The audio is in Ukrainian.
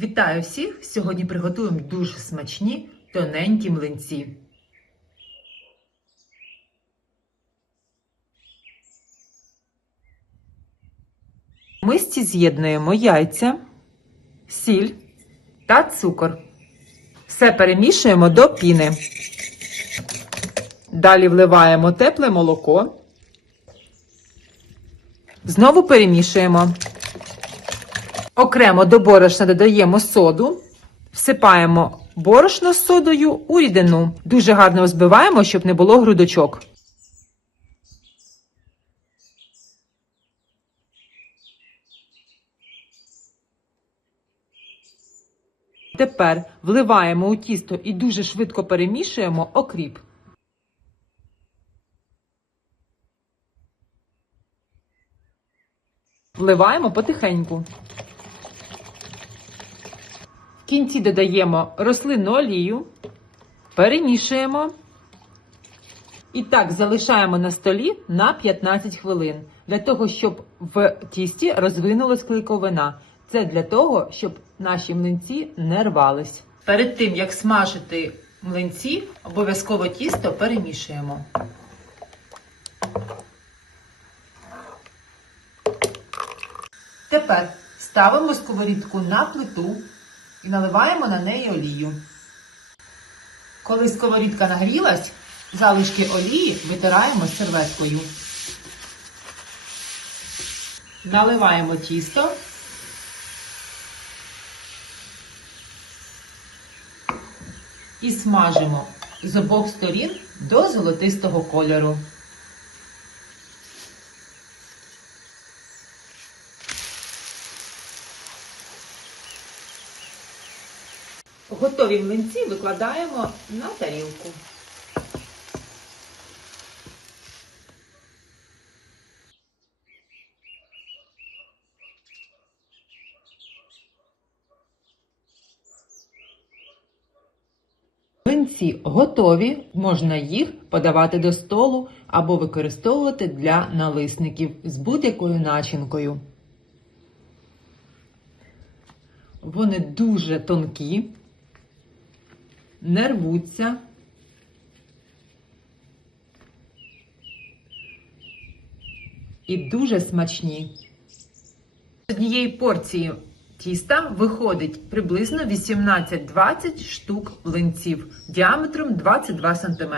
Вітаю всіх! Сьогодні приготуємо дуже смачні тоненькі млинці. В мисці з'єднуємо яйця, сіль та цукор. Все перемішуємо до піни. Далі вливаємо тепле молоко. Знову перемішуємо. Окремо до борошна додаємо соду, всипаємо борошно з содою у рідину. Дуже гарно взбиваємо, щоб не було грудочок. Тепер вливаємо у тісто і дуже швидко перемішуємо окріп. Вливаємо потихеньку. Кінці додаємо рослинну олію, перемішуємо. І так залишаємо на столі на 15 хвилин для того, щоб в тісті розвинулась клейковина. Це для того, щоб наші млинці не рвались. Перед тим як смажити млинці, обов'язково тісто перемішуємо. Тепер ставимо сковорідку на плиту і наливаємо на неї олію. Коли сковорідка нагрілась, залишки олії витираємо серветкою. Наливаємо тісто. І смажимо з обох сторін до золотистого кольору. Готові млинці викладаємо на тарілку. Млинці готові, можна їх подавати до столу або використовувати для налисників з будь-якою начинкою. Вони дуже тонкі, не рвуться. І дуже смачні. З однієї порції тіста виходить приблизно 18-20 штук млинців діаметром 22 см.